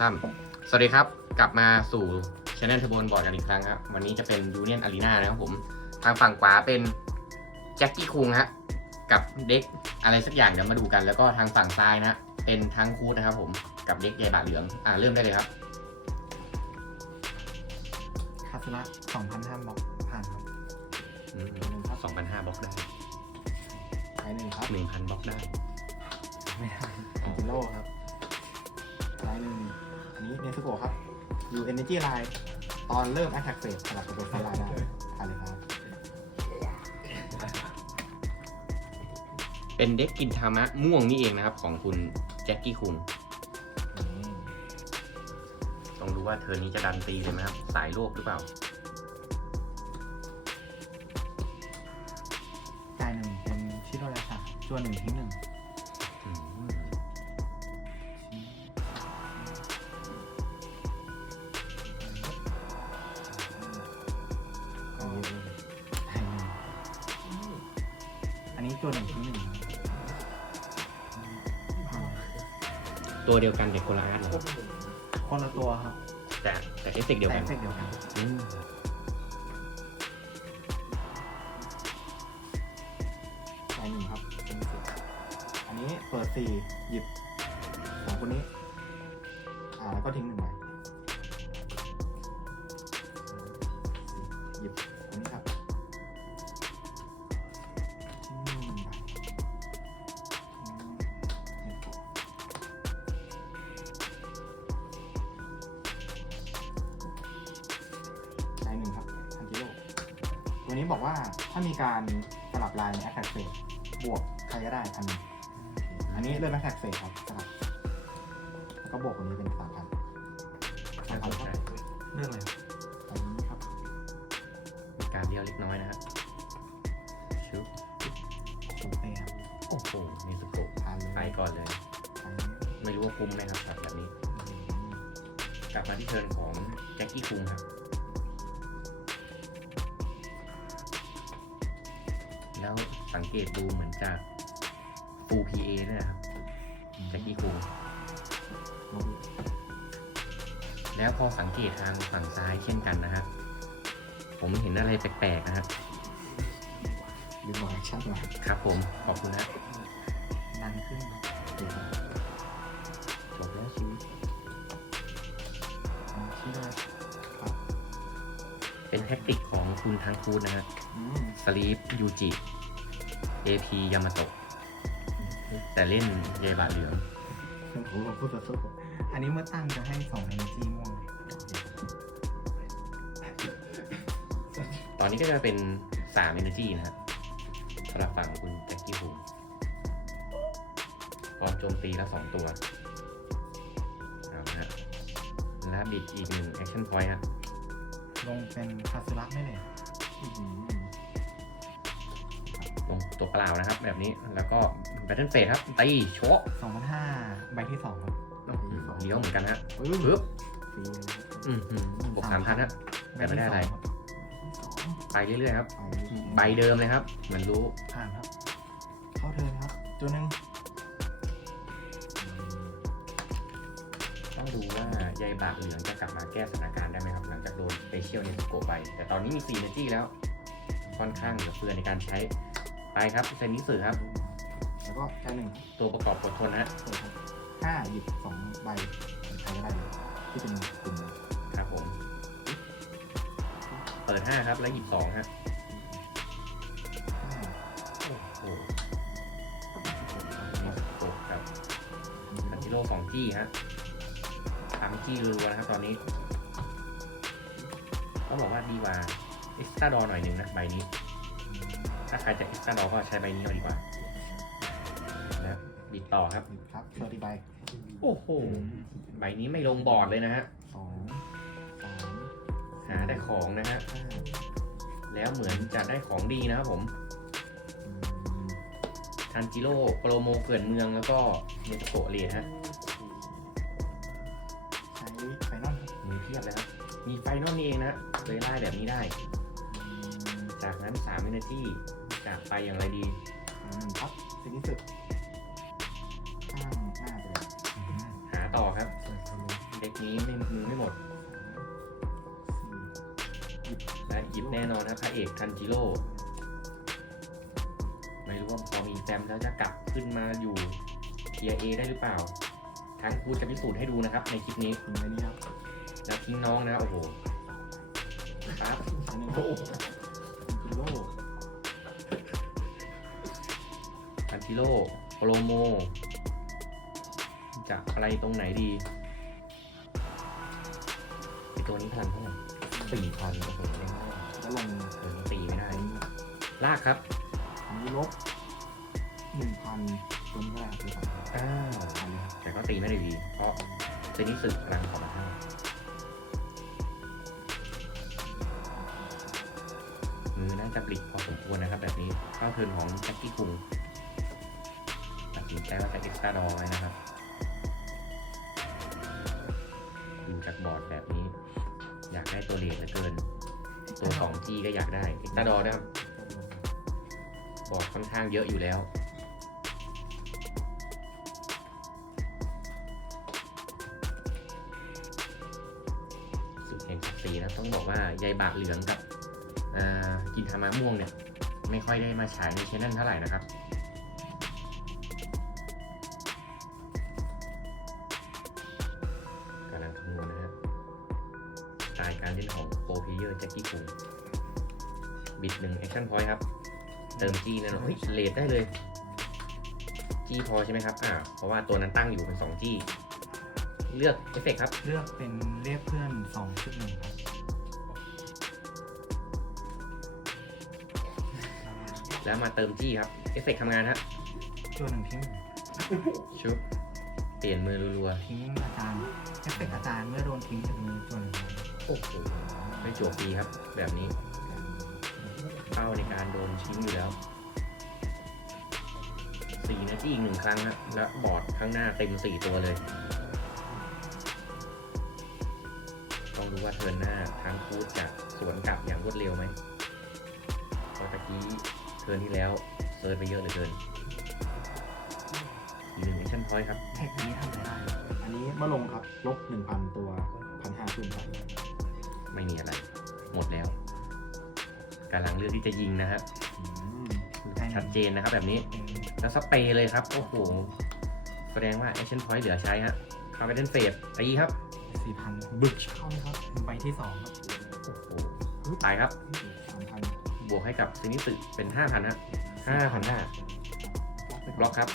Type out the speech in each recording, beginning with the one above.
สามสวัสดีครับ กลับมาสู่ช anel เทอร์โบนบอร์ดกันอีกครั้งครับ วันนี้จะเป็นยูเนียนอารีนานะครับผม ทางฝั่งขวาเป็นแจ็คกี้คุงฮะ กับเด็กอะไรสักอย่างเดี๋ยวมาดูกัน แล้วก็ทางฝั่งซ้ายนะ เป็นทั้งคูดนะครับผม กับเด็กใยบาเหลือง อ่าเริ่มได้เลยครับ คาสละ2,500บล็อกผ่านครับสองพันห้าบล็อกได้ใช้หนึ่งครับหนึ่งพันบล็อกได้ไม่ได้กิโลครับใช้หนึ่ง อันนี้เนสโกะครับอยู่ Energy Line ตอนเริ่ม Attack Phase สลับกับตัวไฟไลน์ได้ผ่านเลยครับเป็นเด็กกินทามะม่วงนี่เองนะครับ ของคุณแจ็คกี้คุงอืมต้องดูว่าเธอนี้จะดันตีเลยไหมครับ สายโลกหรือเปล่า จ่ายหนึ่งเป็นชิโรยาชาจวนหนึ่งทิ้งหนึ่ง ตัวเดียวกันเด็กคนละอาร์ตเหรอคนละตัวครับแต่แต่เอฟเฟกต์เดียวแต่กันเอฟเฟกต์เดียวกันอืมจ่ายหนึ่งครับเป็นสิบอันนี้เปิดสี่หยิบสองคนนี้ อ่าแล้วก็ทิ้งหนึ่งใบ ลับลายใน Attack Phase บวกใครก็ได้พันหนึ่งอันนี้เริ่ม Attack Phase ครับสลับแล้วก็บวกคนนี้เป็นสามพันสามพันครับเรื่องอะไรอันนี้ครับมีการเดียวเล็กน้อยนะครับชุบสุดเตะครับโอ้โหมีสโกปผ่านเลยไปก่อนเลยไปเลย ไม่รู้ว่าคุ้มไหมครับแบบแบบนี้ กลับมาที่เทิร์นของแจ็คกี้คุงครับ แล้วสังเกตดูเหมือนจะ full PA ด้วยนะครับแจ็คกี้คุงโมบิแล้วพอสังเกตทางฝั่งซ้ายเช่นกันนะฮะผมเห็นอะไรแปลกๆนะฮะดึงบอลแอคชั่นมาครับผม ขอบคุณนะดันขึ้นเดี๋ยวครับจบแล้วชีวิตอันนี้ชื่อว่าครับเป็น แท็กติกของคุณทางคูดนะฮะอืมสลีปยูจิ AP ยามาโตะแต่เล่นเยบาเหลืองผมผมพูดสดๆอันนี้เมื่อตั้งจะให้สอง energy ม่วงตอนนี้ก็จะเป็น3 Energy นะฮะสำหรับฝั่งคุณแจ็คกี้ฮูมพร้อมโจมตีแล้ว2ตัวเอาละฮะและบิดอีกหนึ่ง Action Point ฮะ ลงเป็นคาสึระไม่เลยอื้อหือลงตัวเปล่านะครับ แบบนี้แล้วก็ Battle Phase ครับตีโชะสองพันห้าใบที่สองครับเลี้ยวเหมือนกันฮะปึ๊บปึ๊บฟรีเลยครับอืมอืมบวกสามพันฮะแต่ไม่ได้อะไรสองไปเรื่อยๆครับไปใบเดิมเลยครับ เหมือนรู้ผ่านครับ เข้าเทิร์นครับ ตัวหนึ่ง ต้องดูว่าใยบากเหลืองจะกลับมาแก้สถานการณ์ได้ไหมครับ หลังจากโดนสเปเชียลเนสโกไป แต่ตอนนี้มี4 energy แล้ว ค่อนข้างเหลือเฟือในการใช้ไปครับเซนนิสึครับ แล้วก็ใช้หนึ่งตัวประกอบกดทนนะเปิดครับห้าหยิบสองใบใช้ก็ได้เลยที่เป็นกลุ่มเลยครับผม เปิด 5 ครับ แล้วหยิบ2ฮะห้าโอ้โหเนสโกกับคันจิโร่สองจี้ฮะสามจี้รัวๆนะครับตอนนี้ต้องบอกว่าดีกว่าเอ็กซ์ตร้าดอหน่อยหนึ่งนะใบนี้ ถ้าใครจะเอ็กซ์ตร้าดอก็ใช้ใบนี้เอาดีกว่านะบิดต่อครับหยิบครับเปิดที่ใบโอ้โหใบนี้ไม่ลงบอร์ดเลยนะฮะสองสามหาได้ของนะฮะห้าแล้วเหมือนจะได้ของดีนะครับผมอืมทันจิโร่โปรโมเขื่อนเมืองแล้วก็เนสโกเรียฮะ มีไฟนอลนี่เองนะเลยไล่แบบนี้ได้อืมจากนั้น3 Energy จากไปอย่างไรดีหนึ่งครับสิ่งที่สุดข้างหน้าไปเลยหาต่อครับเปิดสโลว์เด็กกนี้ไม่มือไม่หมด และหยิบแน่นอนนะพระเอกทันจิโร่ไม่รู้ว่าพอมีแฟมแล้วจะกลับขึ้นมาอยู่เทียเอได้หรือเปล่า ทั้งคูดจะพิสูจน์ให้ดูนะครับในคลิปนี้ทิ้งไว้นี่ครับ แล้วทิ้งน้องนะ โอ้โหปั๊บอันนี้ครับกิโลทันจิโร่โปรโมจะอะไรตรงไหนดีไอตัวนี้พลังเท่าไหร่สี่พันโอ้โหไม่ได้แล้วลงเออตีไม่ได้อันนี้ลากครับอันนี้ลบหนึ่งพันตัวนี้ก็ได้คือสามพันอ้าวอันนี้ครับแต่ก็ตีไม่ได้ดี เพราะเซนิสึพลังของมันให้ มือน่าจะปลิกพอสมควรนะครับ แบบนี้เข้าเทินของแจ็คกี้คุงตัดสินใจว่าจะเอ็กซ์ตร้าดอไว้นะครับดูจากบอร์ดแบบนี้ อยากได้ตัวเลทเหลือเกิน ตัวสองจีก็อยากได้เอ็กซ์ตร้าดอนะครับ บอร์ดค่อนข้างเยอะอยู่แล้วสุดแห่งศักดิ์ศรีนะต้องบอกว่ายายบากเหลืองกับ กินธรรมะม่วงเนี่ยไม่ค่อยได้มาฉายในชแนลเท่าไหร่นะครับ กำลังคำนวณนะครับตล์การเล่นของโปรเพเยอร์แจ็คกี้คุงบิดหนึ่งแอคชั่นพอยต์ครับ เติมจี้นะเนอะเฮ้ยเลดได้เลย จี้พอใช่ไหมครับ อ่า เพราะว่าตัวนั้นตั้งอยู่เป็น2จี้ เลือกเอฟเฟกครับ เลือกเป็นเรียกเพื่อนสองชุดหนึ่งครับ แล้วมาเติมจี้ครับ เอฟเฟกต์ทำงานครับตัวหนึ่งทิ้งชุบเปลี่ยนมือรัวทิ้งอาจารย์เอฟเฟกต์อาจารย์เมื่อโดนทิ้งจากมือตัวหนึ่งครับๆโอ้โหไม่จวบฟรีครับ แบบนี้เป้าในการโดนทิ้งอยู่แล้วสี่นาทีอีกหนึ่งครั้งนะแล้วบอร์ดข้างหน้าเต็มสี่ตัวเลย ต้องรู้ว่าเทิร์นหน้าทางคูดจะสวนกลับอย่างรวดเร็วไหมเพราะตะกี้ เทิร์นที่แล้วเซิร์ฟไปเยอะเหลือเกินอีกหนึ่งแอคชั่นพอยต์ครับแท็กนี้ทำอะไรได้อันนี้เมื่อลงครับ ลบหนึ่งพันตัวพันห้าขึ้นไปไม่มีอะไร หมดแล้วกำลังเลือกที่จะยิงนะฮะอืมชัดเจนนะครับแบบนี้ แล้วสเปรย์เลยครับโอ้โหแสดงว่าแอคชั่นพอยต์เหลือใช้ฮะคาร์เบนเฟสตีครับสี่พันบึกเข้าเลยครับใบที่สองครับโอ้โหตายครับสามพัน บวกให้กับซินิสึเป็นห้าพันฮะห้าพันห้าบล็อกครับ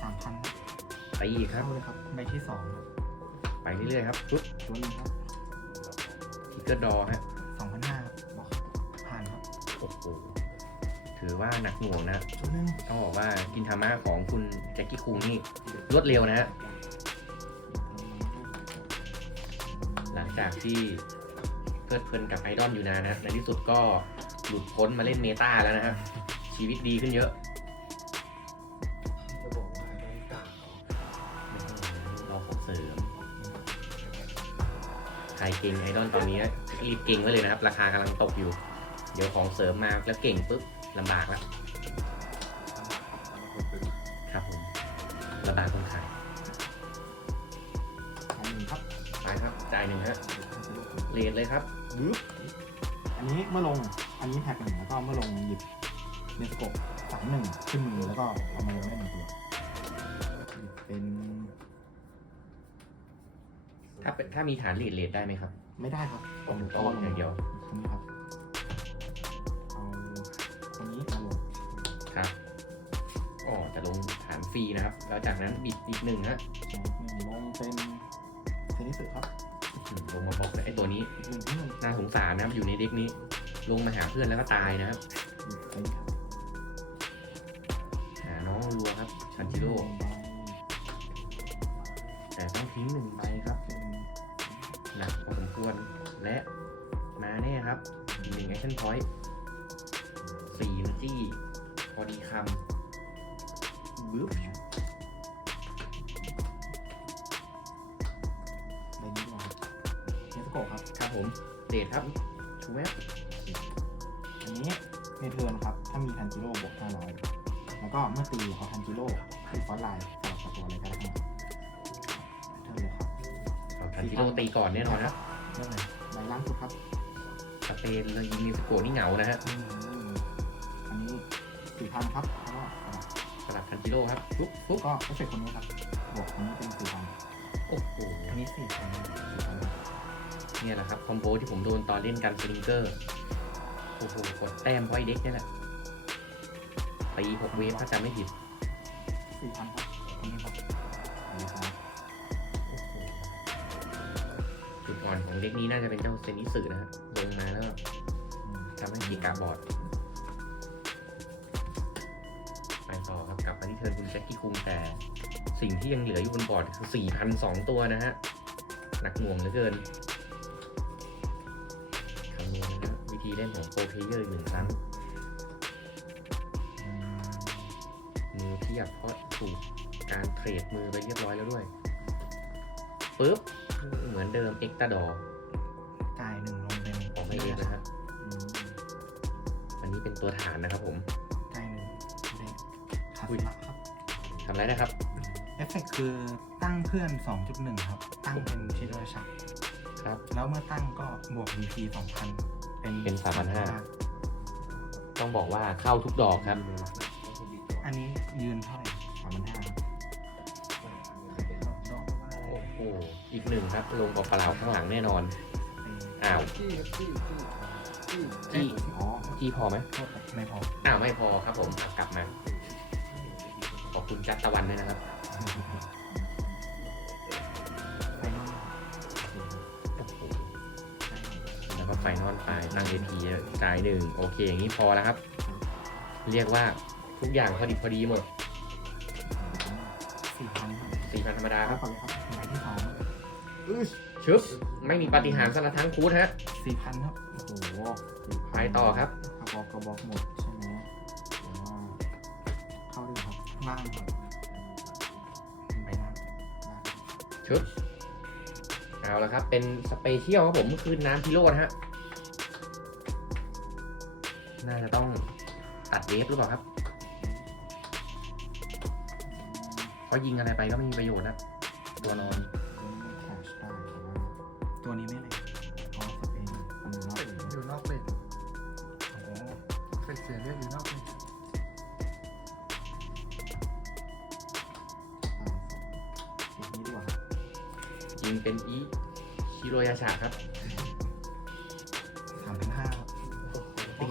สามพันตีครับเข้าเลยครับใบที่สองครับไปเรื่อยๆครับปุ๊บตัวหนึงครับทิกเกอร์ดอฮะสองพันห้าครับบล็อกผ่านครับโอ้โหถือว่าหนักหน่วงนะ ตัวหนึงต้องบอกว่ากินธรรมะของคุณแจ็คกี้คูนี่รวดเร็วนะฮะหลังจากที่ เพลิดเพลินกับไอดอลอยู่นานนะในที่สุดก็หลุดพ้นมาเล่นเมตาแล้วนะฮะชีวิตดีขึ้นเยอะจะบอกว่าต้องกล่าวเราของเสริมใครเก่งไอดอลตอนนี้รีบเก่งไว้เลยนะครับ ราคากำลังตกอยู่ เดี๋ยวของเสริมมาแล้วเก่งปุ๊บลำบากแล้วครับผมลำบากคนขายอันหนึ่งครับไปครับจ่ายหนึ่งฮะ เลนเลยครับบึ๊บอันนี้เมื่อลง อันนี้แท็กหนึ่งแล้วก็เมื่อลงหยิบเนสโกปสามหนึ่งขึ้นมือแล้วก็เอามาลงได้หนึ่งตัวหยิบเป็นถ้าเป็นถ้ามีฐานเลดเลดได้ไหมครับไม่ได้ครับต้องเอาต้องอย่างเดียวคนนี้ครับ เอาคนนี้มาลงครับอ๋อจะลงฐานฟรีนะครับ แล้วจากนั้นบิดอีกหนึ่งฮะใช่หนึ่งลงเป็นเทนนิสครับอืม ลงมาบล็อกเลยไอตัวนี้น่าสงสารนะครับอยู่ในเด็กนี้ ลงมาหาเพื่อนแล้วก็ตายนะครับหาน้องรัวครับชันจิโร่แต่ต้องทิ้งหนึ่งใบครับหนักพอสมควรและมาแน่ครับหนึ่งแอคชั่นพอยต์สี่นาทีพอดีคำบึ๊บใบ เดทครับชูแวบอันนี้ในเทิร์นครับ ถ้ามีทันจิโร่บวก500แล้วก็เมื่อตีเขาทันจิโร่ขึ้นฟอนต์ไลน์สลับกับตัวอะไรก็ได้ครับเทิร์นเลยครับทันจิโร่ตีก่อนแน่นอนครับเริ่มเลยใบล่างสุดครับสเปนเลยยิงนิสโกะนี่เหงานะฮะอืมอันนี้สี่พันครับแล้วก็สลับสลับทันจิโร่ครับปุ๊บปุ๊บก็เอฟเฟกต์คนนี้ครับบวกคนนี้เป็นสี่พันโอ้โหอันนี้สี่พันสี่พันครับ เนี่ยแหละครับคอมโบที่ผมโดนตอนเล่นกันสลิงเกอร์โอ้โหกดแต้มพอยเด็กนี่แหละตีหกเวฟถ้าจำไม่ผิดสี่พันครับคนนี้ครับอันนี้ครับโอ้โหจุดอ่อนของเด็กนี้น่าจะเป็นเจ้าเซนิสึนะฮะลงมาแล้วอืมทำให้กีกาบอดไปต่อครับกลับมาที่เทิร์นคุณแจ็คกี้คุงแต่สิ่งที่ยังเหลืออยู่บนบอร์ดคือ4,002ตัวนะฮะหนักหน่วงเหลือเกิน ณนะฮะวิธีเล่นของโปรเพลเยอร์อีกหนึ่งครั้งอืมมือเทียบเพราะถูกการเทรดมือไปเรียบร้อยแล้วด้วยปึ๊บเหมือนเดิมเอ็กตาดอจ่ายหนึ่งลงเป็นของไม่เอ็กนะครับอืมอันนี้เป็นตัวฐานนะครับผมจ่ายหนึ่งเด็กคาอุ้สิยละครับทำไรนะครับเอฟเฟกต์คือตั้งเพื่อน 2.1 ครับ ตั้งเป็นชิดราชักครับ แล้วเมื่อตั้งก็บวก VP 2,000 เป็นเป็น3,500ต้องบอกว่าเข้าทุกดอกครับ อันนี้ยืนเท่าไหร่3,500ครับโอ้โหอีกหนึ่งครับ ลงเปล่าๆข้างหลังแน่นอน อ้าวจี้ครับจี้จี้จี้จี้อ๋อจี้พอไหมโทษครับไม่พอ อ้าวไม่พอครับผมอะกลับมา ขอบคุณจัดตะวันด้วยนะครับ นอลไปตั้งเอพีจ่ายหนึ่งโอเค อย่างนี้พอแล้วครับ เรียกว่าทุกอย่างพอดีพอดีหมดสี่พันครับสี่พันธรรมดาคครัรับบก่อนเลยครับใบที่สองชึบไม่มีปาฏิหาริย์สลัดทั้งคูดฮะสี่พันครับโอ้โหไปต่อครับกระบอกกระบอกหมดใช่ไหมหรือว่าเข้าด้วยครับล่างครับใบล่างล่างชึบเอาละครับ เป็นสเปเชียลครับผมคือน้ำพิโรธฮะ น่าจะต้องตัดเวฟหรือเปล่าครับเพราะยิงอะไรไปก็ไม่มีประโยชน์นะตัวนอนตัวนี้แคชได้แต่ว่าตัวนี้ไม่เลยเพราะสเปนมันนอกอยู่อยู่นอกเลนโอ้โหเป็นเสียเลือดอยู่นอกเลนตายสีนี้ดีกว่าครับยิงเป็นอีชิโรยาชาครับ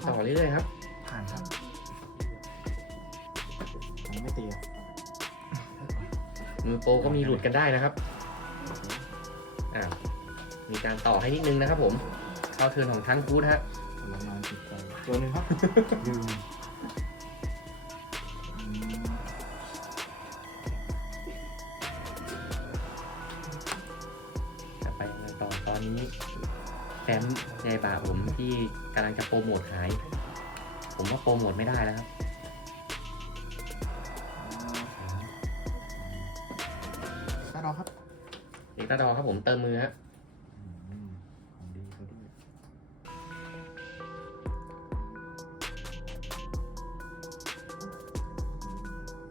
ตีต่อเรื่อยๆครับ ผ่านครับอันนี้ไม่ตีอะมือโปรก็มีหลุดกันได้นะครับอ่ามีการต่อให้นิดนึงนะครับผมเข้าเทิร์นของทั้งคูดฮะผลไม้ติดใจตัวหนึ่งครับลืมอืมจะไปยังไงต่อตอนนี้แฟม ในบาผมที่กำลังจะโปรโมทขาย ผมว่าโปรโมทไม่ได้แล้วครับตาดอครับเอกตาดอครับผมเติมมือฮะอืมของดีเขาด้วย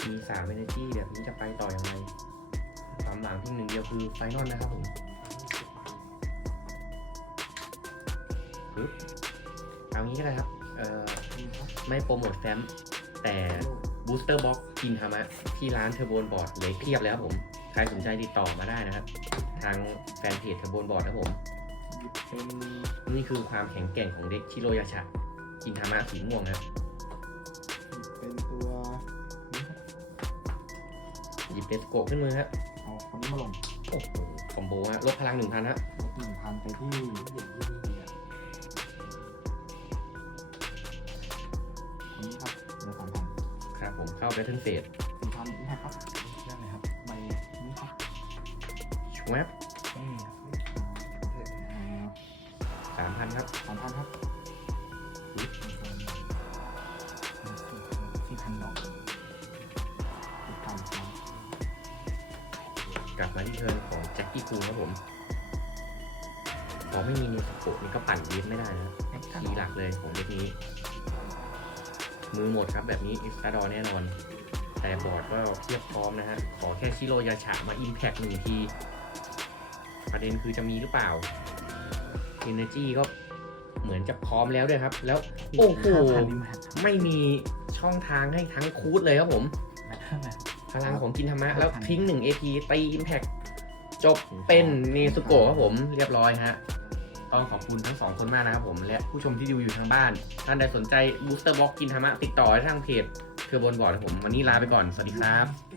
มีสามเอเนจีแบบนี้จะไปต่อยังไงความหวังที่หนึ่งเดียวคือไฟนอลนะครับผม เอางี้ก็ได้ครับ เอ่อนี่ครับไม่โปรโมทแฟมแต่บูสเตอร์บ็อกกินธรรมะ ที่ร้านเทอร์โบนบอร์ดเหลยเพียบแล้วครับผม ใครสนใจติดต่อมาได้นะครับ ทางแฟนเพจเทอร์โบนบอร์ดนะครับผมหยิบเป็นนี่คือความแข็งแกร่งของเด็กชิโรยาชะ กินธรรมะสีม่วงนะหยิบเป็นตัวนี้ครับหยิบเดสโกะขึ้นมือฮะเอาคนนี้มาลงโอ้โหคอมโบฮะลดพลังหนึ่งพันฮะลดหนึ่งพันไปที่ นนี้ครับเหลือสามพันครับผมเข้าแบทเทิลเฟสสี่พันนี่ครับเรื่องอะไรครับใบนี้ครับชวบไม่มีครับสามพันครับสามพันครับสี่พันดอกสี่พันครับกลับมาที่เทิร์นของแจ็คกี้คูครับผมพอไม่มีนิสโกะนี่ก็ปั่นเย็นไม่ได้นะเอ็กซ์คีย์หลักเลยของเด็กนี้ มือหมดครับแบบนี้อิสตาดอแน่นอน แต่บอร์ดก็เทียบพร้อมนะฮะ ขอแค่ชิโรยาฉะมาอิมแพกหนึ่งที ประเด็นคือจะมีหรือเปล่า Energy ก็เหมือนจะพร้อมแล้วด้วยครับ แล้ว โอ้โหพันลิมแฮทไม่มีช่องทางให้ทั้งคูดเลยครับผมแมทเทิลแมทพลังของกินธรรมะครับแล้วทิ้งหนึ่ง AP ตี Impact จบเป็นเนสุโกะครับผมเรียบร้อยฮะ ต้องขอบคุณทั้งสองคนมากนะครับผมและผู้ชมที่ดูอยู่ทางบ้าน ท่านใดสนใจบูสเตอร์บ็อกกินธรรมะติดต่อได้ทางเพจเคอร์บนบอร์ดผม วันนี้ลาไปก่อน สวัสดีครับ